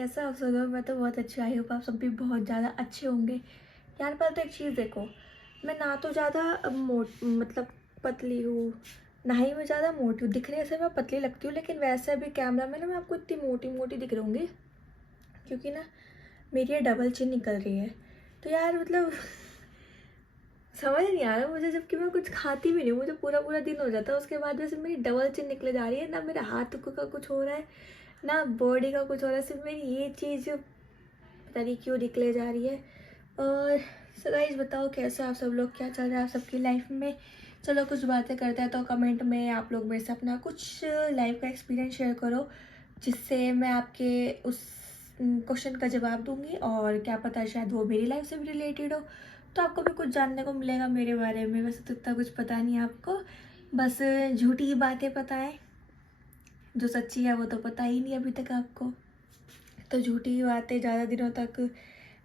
कैसा आप सब लोग? मैं तो बहुत अच्छी, आई होप आप सब भी बहुत ज़्यादा अच्छे होंगे। यार पर तो एक चीज़ देखो, मैं ना तो ज़्यादा मतलब पतली हूँ, ना ही मैं ज़्यादा मोटी हूँ। दिखने से मैं पतली लगती हूँ, लेकिन वैसे भी कैमरा में ना मैं आपको इतनी मोटी मोटी दिख रही होंगी, क्योंकि ना मेरी ये डबल चिन निकल रही है। तो यार मतलब समझ नहीं आ रहा मुझे, जबकि मैं कुछ खाती भी नहीं हूँ, मुझे पूरा पूरा दिन हो जाता है, उसके बाद वैसे मेरी डबल चिन निकले जा रही है। ना मेरे हाथ का कुछ हो रहा है, ना बॉडी का कुछ हो रहा है, सिर्फ मेरी ये चीज़ पता नहीं क्यों निकले जा रही है। और सो गाइस बताओ कैसे आप सब लोग, क्या चल रहा है आप सबकी लाइफ में। चलो कुछ बातें करते हैं। तो कमेंट में आप लोग मेरे से अपना कुछ लाइफ का एक्सपीरियंस शेयर करो, जिससे मैं आपके उस क्वेश्चन का जवाब दूंगी, और क्या पता शायद वो मेरी लाइफ से भी रिलेटेड हो, तो आपको भी कुछ जानने को मिलेगा मेरे बारे में। वैसे तो इतना कुछ पता नहीं है आपको, बस झूठी ही बातें पता है, जो सच्ची है वो तो पता ही नहीं अभी तक आपको। तो झूठी बातें ज़्यादा दिनों तक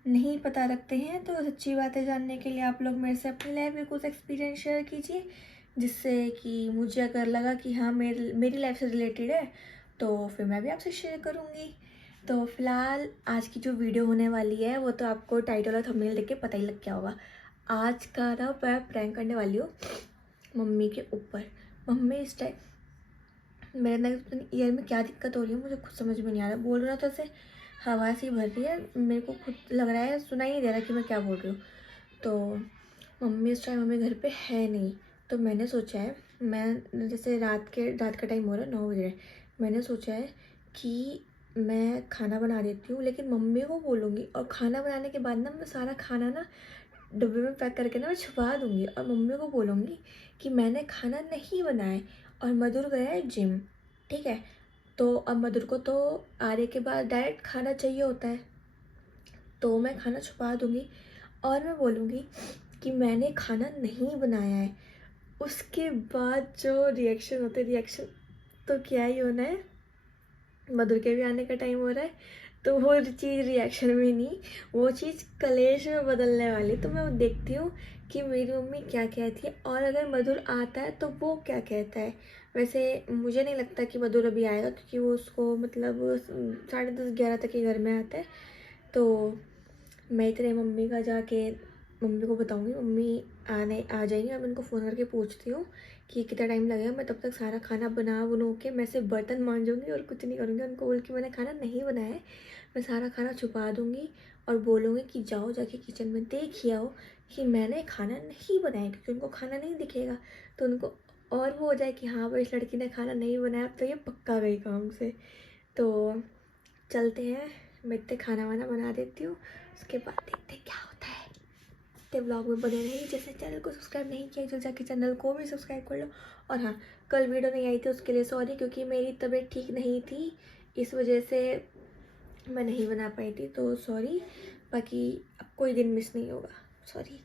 नहीं पता रखते हैं, तो सच्ची बातें जानने के लिए आप लोग मेरे से अपनी लाइफ में कुछ एक्सपीरियंस शेयर कीजिए, जिससे कि मुझे अगर लगा कि हाँ मेरी लाइफ से रिलेटेड है, तो फिर मैं भी आपसे शेयर करूँगी। तो फिलहाल आज की जो वीडियो होने वाली है वो तो आपको टाइटल और थंबनेल देख के पता ही लग गया होगा। आज का ना मैं प्रैंक करने वाली हूँ मम्मी के ऊपर। मम्मी इस टाइम मेरे अंदर ईयर में क्या दिक्कत हो रही है मुझे खुद समझ में नहीं आ रहा। बोल रहा था ऐसे हवा सी भर रही है, मेरे को खुद लग रहा है सुनाई नहीं दे रहा कि मैं क्या बोल रही हूँ। तो मम्मी इस टाइम मम्मी घर पे है नहीं, तो मैंने सोचा है, मैं जैसे रात का टाइम हो रहा है 9 बज रहे हैं, मैंने सोचा है कि मैं खाना बना देती हूँ, लेकिन मम्मी को बोलूँगी, और खाना बनाने के बाद ना मैं सारा खाना ना डब्बे में पैक करके ना मैं छुपा दूँगी, और मम्मी को बोलूँगी कि मैंने खाना नहीं बनाया और मधुर गया है जिम। ठीक है, तो अब मधुर को तो आने के बाद डायरेक्ट खाना चाहिए होता है, तो मैं खाना छुपा दूँगी और मैं बोलूँगी कि मैंने खाना नहीं बनाया है। उसके बाद जो रिएक्शन होते हैं, रिएक्शन तो क्या ही होना है, मधुर के भी आने का टाइम हो रहा है, तो वो चीज़ रिएक्शन में नहीं, वो चीज़ कलेश में बदलने वाली। तो मैं देखती हूँ कि मेरी मम्मी क्या कहती है, और अगर मधुर आता है तो वो क्या कहता है। वैसे मुझे नहीं लगता कि मधुर अभी आएगा, क्योंकि वो उसको मतलब 10:30-11 तक ही घर में आता है। तो मैं इतने मम्मी का जाके मम्मी को बताऊँगी, मम्मी आ जाएंगी, अब इनको फ़ोन करके पूछती हूँ कि कितना टाइम लगेगा। मैं तब तक सारा खाना बना के मैं सिर्फ बर्तन मांजूंगी और कुछ नहीं करूँगी। उनको बोल के मैंने खाना नहीं बनाया है, मैं सारा खाना छुपा दूँगी और बोलूँगी कि जाओ जाके किचन में देखिए आओ कि मैंने खाना नहीं बनाया, क्योंकि उनको खाना नहीं दिखेगा, तो उनको और वो हो जाए कि हाँ भाई इस लड़की ने खाना नहीं बनाया, तो ये पक्का गई काम से। तो चलते हैं, मैं इतने खाना वाना बना देती हूँ, उसके बाद देखते क्या होता है। इतने ब्लॉग में बने रहिए। जैसे चैनल को सब्सक्राइब नहीं किया तो जाके चैनल को भी सब्सक्राइब कर लो। और हाँ, कल वीडियो नहीं आई थी उसके लिए सॉरी, क्योंकि मेरी तबीयत ठीक नहीं थी, इस वजह से मैं नहीं बना पाई थी, तो सॉरी। बाकी अब कोई दिन मिस नहीं होगा, सॉरी।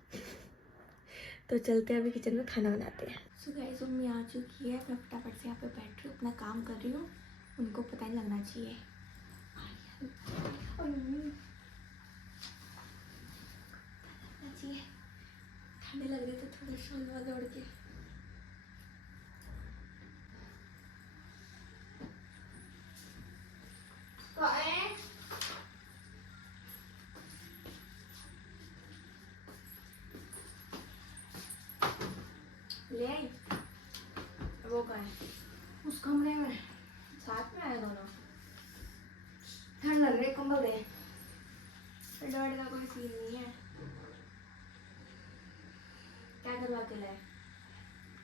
तो चलते हैं, अभी किचन में खाना बनाते हैं। सो गाइस मम्मी आ चुकी है, मैं फटाफट से यहाँ पे बैठ रही हूँ, अपना काम कर रही हूँ, उनको पता नहीं लगना चाहिए। और मम्मी चाहिए, ठंडे लग रहे थे, थोड़ी शॉल वाला ओढ़ के। ले आई वो कहाँ है? उस कमरे में साथ में आए दोनों। ठंड लग रही है, कंबल दे। डर का कोई सीन नहीं है। क्या करवा के लाए?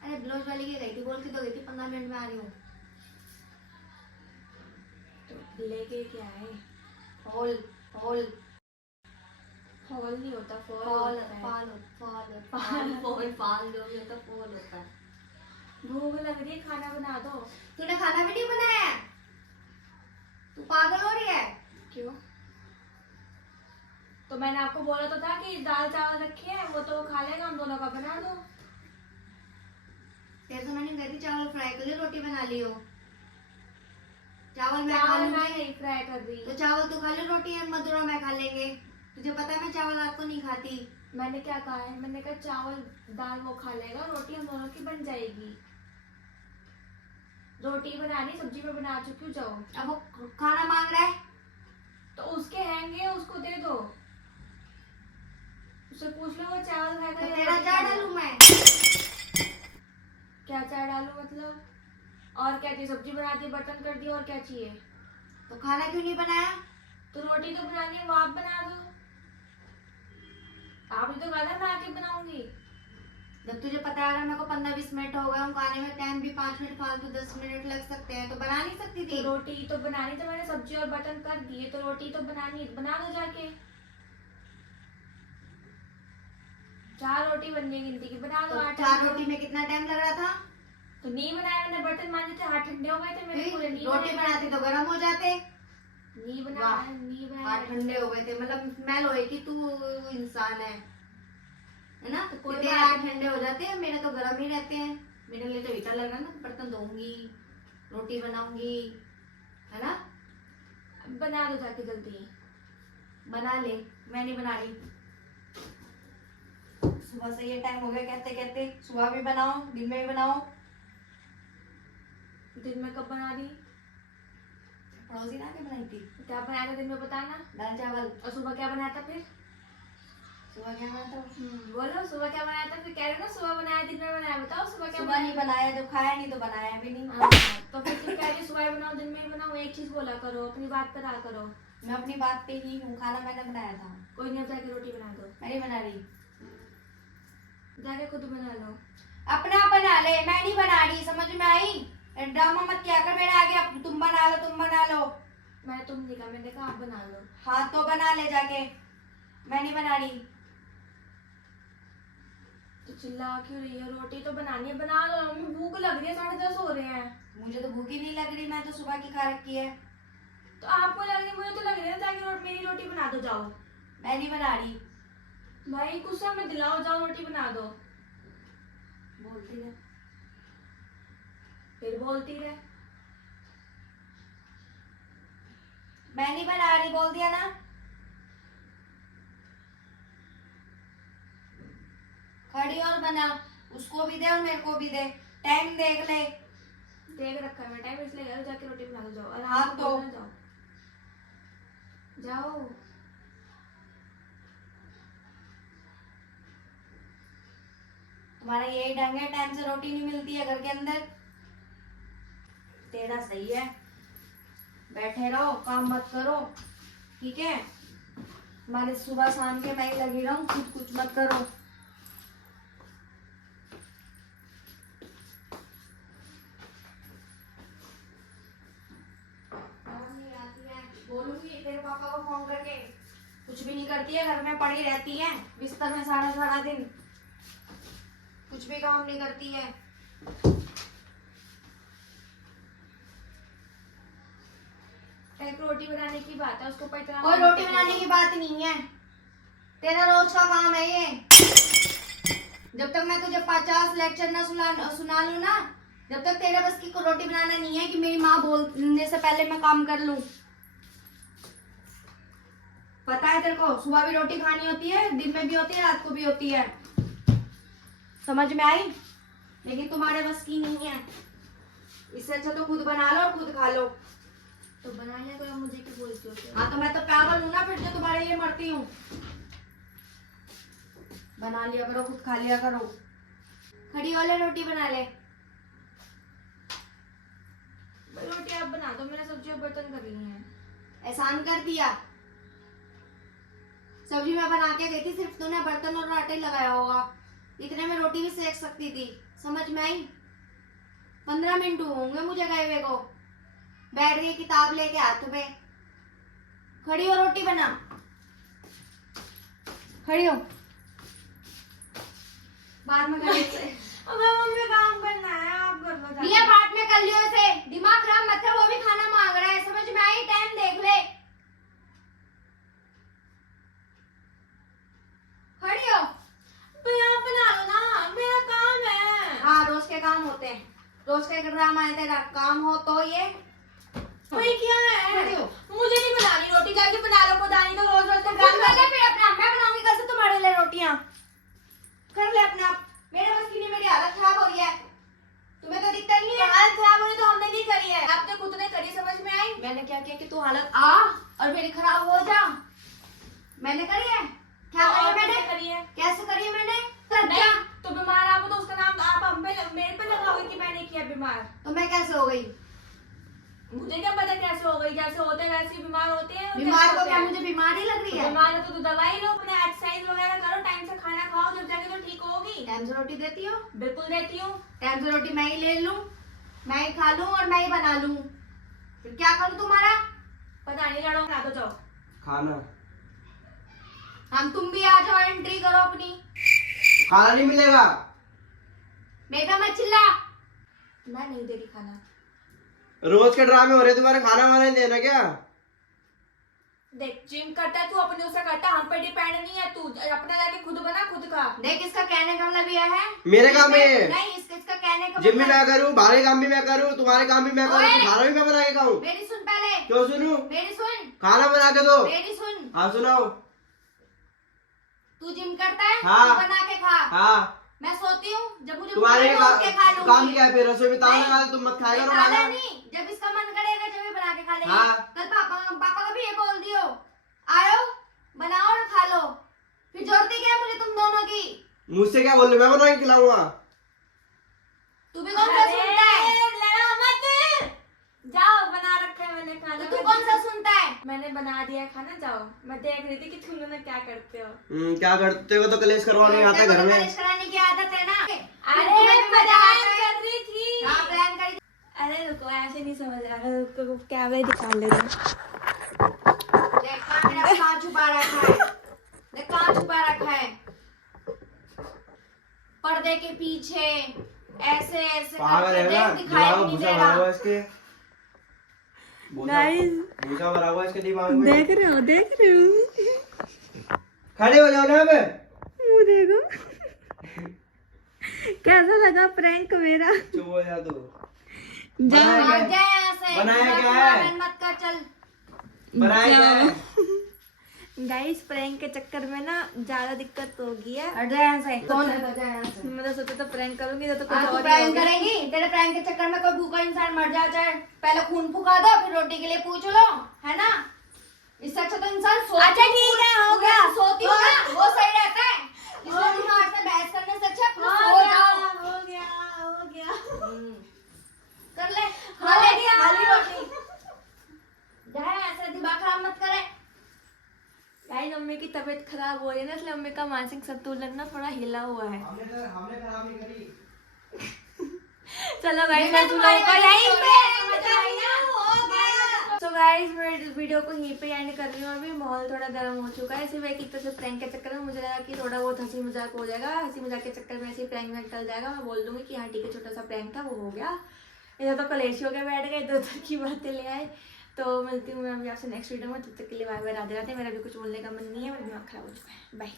अरे ब्लाउज वाली के गई थी, बोल के तो गई थी 15 मिनट में आ रही हूँ, तो लेके क्या है? फॉल फॉल फॉल नहीं होता, फॉल होता है। फॉल जो भी होता है फॉल होता है। भूख लग रही है, खाना बना दो। तूने खाना भी नहीं बनाया, तू पागल हो रही है क्यों? तो मैंने आपको बोला तो था कि दाल चावल रखे हैं, वो तो खा लेगा, हम दोनों का बना दो। तेरे तो मैंने कही थी चावल फ्राई कर ली, रोटी बना ली हो। चावल मैं नहीं फ्राई कर रही, तो चावल तू खा ले, रोटी हम मधुरा मैं खा लेंगे। तुझे पता है मैं चावल रात को नहीं खाती। मैंने क्या कहा है? मैंने कहा चावल दाल वो खा लेगा, रोटी हम दोनों की बन जाएगी। रोटी बनानी, सब्जी में बना चुकी हूँ, जाओ। अब वो खाना मांग रहा है, तो उसके हैंगे उसको दे दो, उससे पूछ लो वो चावल खाएगा तो या तेरा रोटी चाय खाएगा। डालूं मैं? क्या चाय डालूं मतलब? और क्या चाहिए? सब्जी बना दी, बर्तन कर दिया, और क्या चाहिए? तो खाना क्यों नहीं बनाया? तो रोटी तो बनानी है, वो आप बना दो। आपने तो कहा था मैं आके बनाऊंगी। जब तुझे पता है अगर मेरे को 15-20 मिनट हो गए उनको आने में, टाइम भी 5 मिनट फालतू 10 मिनट लग सकते हैं, तो बना नहीं सकती तो थी? रोटी तो बनानी, तो मैंने सब्जी और बर्तन कर दिए, तो रोटी तो बनानी, बना दो जाके। 4 रोटी बननी है गिनती की, बना दो। तो 8 4 रोटी में कितना टाइम लग रहा था? तो नहीं बनाया मैंने, बर्तन मांजे थे, हाथ ठंडे हो गए थे मेरे पूरे। नहीं रोटी बनाती तो गर्म हो जाते। नहीं बनाया, नहीं बनाया। हाथ ठंडे हो गए थे, मतलब स्मेल होए कि तू इंसान है ना? तो कोई तेरे बात हाथ नहीं। ठंडे हो जाते हैं, मेरे तो गर्म ही रहते हैं। मेरे लिए तो हीटर लग रहा है ना, बर्तन धोऊंगी, रोटी बनाऊंगी, है ना? बना दो जाके जल्दी। बना ले, मैं नहीं बना रही। सुबह से ये टाइम हो गया कहते कहते, सुबह भी बनाओ दिन में भी बनाओ। दिन में कब बना दी? पड़ोसी ना के बनाई थी। क्या बनाया था दिन में बताना। दाल चावल। और सुबह क्या बनाया था फिर? सुबह क्या बनाया था? बोलो सुबह क्या बनाया था? फिर कह रहे हो ना सुबह बनाया, दिन में बनाया, बताओ सुबह क्या सुबह नहीं बनाया, जब खाया नहीं तो बनाया भी नहीं। हाँ, तो फिर तुम कह रही हो सुबह बनाओ दिन में ही बनाओ, एक चीज बोला करो, अपनी बात पे रहा करो। मैं अपनी बात पे ही हूँ, खाना मैंने बनाया था। कोई नहीं, अब जाके रोटी बना दो। मैं नहीं बना रही। जाके खुद बना लो। अपना बना ले, मैं नहीं बना रही, समझ में आई? ड्रामा मत किया कर मेरे आगे, अब तुम बना लो तुम बना लो। मैं तुम नहीं कहा, मैंने कहा आप बना लो। हाँ तो बना ले जाके, मैं नहीं बना रही। तो चिल्ला क्यों रही है? रोटी तो बनानी है, बना लो। मम्मी भूख लग रही है, 10:30 हो रहे हैं। मुझे तो भूख ही नहीं लग रही, मैं तो सुबह की खा रखी है। तो आपको लग रही है, मुझे तो लग रही है। जाके मेरी रोटी बना दो जाओ। मैं नहीं बना रही। भाई गुस्सा में दिलाओ, जाओ रोटी बना दो। बोलती है फिर बोलती रहे। मैं नहीं बना रही, बोल दिया ना। खड़ी और बना, उसको भी दे और मेरे को भी दे, टाइम देख ले। देख रखा है मैं टाइम, इसलिए यार जाके रोटी बना दो जाओ। और हाँ आप तो जाओ जाओ। तुम्हारा यही ढंग है, टाइम से रोटी नहीं मिलती है घर के अंदर। तेरा सही है, बैठे रहो काम मत करो, ठीक है? हमारे सुबह शाम के मैं ही लगी रहूं, खुद कुछ मत करो। बोलूंगी तेरे पापा को फोन करके, कुछ भी नहीं करती है, घर में पड़ी रहती है बिस्तर में सारा सारा दिन, कुछ भी काम नहीं करती है। एक रोटी बनाने की बात है, उसको ऊपर इतना कोई रोटी बनाने की बात नहीं है, तेरा रोज का काम है ये। जब तक मैं तुझे 50 लेक्चर ना सुना लूं ना, जब तक तेरे बस की रोटी बनाना नहीं है कि मेरी माँ बोलने से पहले मैं काम कर लूं। पता है तेरे को, सुबह भी रोटी खानी होती है, दिन में भी होती है, रात को भी होती है, समझ में आई? लेकिन तुम्हारे बस की नहीं है, इससे अच्छा तो खुद बना लो और खुद खा लो। तो बना लिया करो, मुझे क्यों बोलती हो? हाँ तो मैं तो पागल हूं ना फिर, जो तुम्हारे लिए मरती हूँ। बना लिया करो, खुद खा लिया करो। खड़ी वाले रोटी बना ले। रोटी आप बना दो, मैंने सब्जी और बर्तन कर रही है। एहसान कर दिया, सब्जी मैं बना के गई थी, सिर्फ तूने बर्तन और आटे लगाया होगा, इतने में रोटी भी सेक सकती थी, समझ में आई? 15 मिनट होंगे मुझे गए हुए को, बैठ गई किताब लेके हाथ में। खड़ी हो, रोटी बना, खड़ी हो, बाद में कर मुझे काम करना है, आप कर लो। लिया बाद में कर लियो, इसे दिमाग खराब मत कर, वो भी खाना मांग रहा है, समझ में आई? टाइम देख ले। खड़ी हो, आप बना लो ना, मेरा काम है। हाँ रोज के काम होते हैं, रोज का ड्रामा है तेरा, काम हो तो ये भाई क्या है? खड़ी हो। मुझे नहीं बनानी रोटी, जाके बना लो, पता नहीं तो रोज रोज तुम कर ले फिर अपना, मैं बनाऊंगी कल से तुम्हारे लिए रोटियां, कर ले अपना। मेरे बस की नहीं, मेरी हालत खराब हो रही है, तुम्हें तो दिखता नहीं है। हालत खराब होने तो हमने नहीं करी है, आपने खुद ने करी, समझ में आई? मैंने क्या किया कि तू हालत आ और मेरी खराब हो मैंने करी है? क्या करी है मैंने? करी है कैसे करी है मैंने? नहीं तो बीमार आप हो तो उसका नाम आप हम पे मेरे पे लगाओगे कि मैंने किया बीमार। तो मैं कैसे हो गई? मुझे क्या पता कैसे हो गई, जैसे होते हैं वैसे ही बीमार होते हैं। और बीमार कैसे को होते क्या हैं? मुझे बीमारी लग रही है? बीमार हो तो दवाई लो, अपने एक्सरसाइज वगैरह करो, टाइम से खाना खाओ, जब जाके तो ठीक होगी। टाइम से रोटी देती हो? बिल्कुल देती हूँ। टाइम से रोटी मैं ही ले लूं, मैं ही खा लूं और मैं ही बना लूं, फिर क्या करूं तुम्हारा? पता नहीं, लड़ो ना तो जाओ खाना हम तुम भी आ जाओ, एंट्री करो अपनी। खाना नहीं मिलेगा। बेटा मत चिल्ला। मैं नहीं दे रही खाना। रोज के ड्रामे हो रहे तुम्हारे, खाना वाना नहीं देना क्या? देख जिम करता है तू अपने उसे करता, हम पे डिपेंड नहीं है। तू अपना जाके खुद बना, खुद खा। देख इसका कहने का मतलब यह है मेरे काम में नहीं, इसका कहने का जिम भी मतलब मैं करूँ, बाहर के काम भी मैं करूँ, तुम्हारे काम भी मैं करूँ, ओए! तो खाना भी मैं बना के खाऊं। मेरी सुन पहले, क्यों सुनूं? मेरी सुन, खाना बना के दो। मेरी सुन। हाँ सुनाओ। तू जिम करता है, हाँ। तू बना के खा। हाँ मैं सोती हूँ, जब मुझे तुम्हारे भूख लगे, खा लूंगी। काम क्या है फिर? रसोई में ताला नहीं, लगा दे, तुम मत खाएगा ताला खाना। नहीं, जब इसका मन करेगा जब ये बना के खा लेगी। हाँ। कल पापा का भी ये बोल दियो, आओ बनाओ और खा लो। फिर जोड़ती क्या है मुझे तुम दोनों की? मुझसे क्या बोल रहे? मैं बना के खिलाऊंगा। तू भी कौन सा सुनता है? लड़ो मत, जाओ बना रखा है मैंने खाना। तो तू कौन सा सुनता है? मैंने बना दिया है खाना, जाओ। मैं देख रही थी कि तुम लोग क्या करते हो। क्या करते हो? तो कलेश करवाने आता है घर में। कलेश कराने की आदत है ना। अरे तुम्हें भी मजा प्लान आता है। कर रही थी। हाँ प्लान करी। अरे रुको, ऐसे नहीं समझ आ रहा, रुको कैमरे दिखा ले रहा। देख मेरा कहाँ छुपा रखा है, देख कहाँ छुपा रखा है। पर्दे के पीछे ऐसे ऐसे पागल करके है ना, देख, दिखाई दिमाग भी नहीं भूसा दे भरा हुआ रहा। है इसके। Guys, भूसा भरा हुआ है इसके दिमाग में। देख रहे हो खड़े हो जाओ ना अब। वो देखो कैसा लगा प्रैंक मेरा। चुप हो जा तू। जाओ भाग जा यहाँ से। बनाया क्या मेरा है? मन मत कर, चल। बनाया क्या है? गाइस, प्रैंक के चक्कर में ना ज्यादा दिक्कत हो गई है। हट जा यहाँ से। कौन है? हट जा यहाँ से। मैं तो सोचा था प्रैंक करूंगी तो कुछ आज तू और ही प्रैंक हो गया। करेंगी? तेरे प्रैंक के चक्कर में कोई भूखा इंसान मर जा जाए, पहले खून फुका दो, फिर रोटी के लिए पूछ लो, है ना? इससे अच्छा तो इंसान सो। अच्छा ठीक है, हो गया। सोती हो ना, वो सही रहता है। इसलिए तुम्हारे से बहस करने से अच्छा अपना सो जाओ। हो गया। कर ले, खा ले, खा ली रोटी। जाए ऐसे दिमाग खराब मत करे। गाइस, मम्मी की तबीयत खराब हो रही है ना, इसलिए मम्मी का मानसिक संतुलन ना थोड़ा हिला हुआ है। हमने खराब नहीं करी। चलो गाइस, मैं मैं तुम तुम्हारी लोगों को वजह यहीं से पे समझ आई ना, हो गया। तो गाइस, मैं इस वीडियो को यहीं पे एंड कर रही हूँ। अभी माहौल थोड़ा गर्म हो चुका है, सिर्फ एक तरह से प्रैंक के चक्कर में मुझे लगा कि थोड़ा बहुत हंसी मजाक हो जाएगा। हंसी मजाक के चक्कर में ऐसे प्रैंक में टल जाएगा। मैं बोल दूंगी कि हाँ ठीक है, छोटा सा प्रैंक था, वो हो गया। इधर तो कलेश हो गया, बैठ गए, इधर उधर की बातें ले आए। तो मिलती हूँ मैं अभी आपसे नेक्स्ट वीडियो में। तब तक के लिए बाय बाय, राधे राधे। मेरा भी कुछ बोलने का मन नहीं है, मेरा दिमाग खराब हो चुका है। बाय।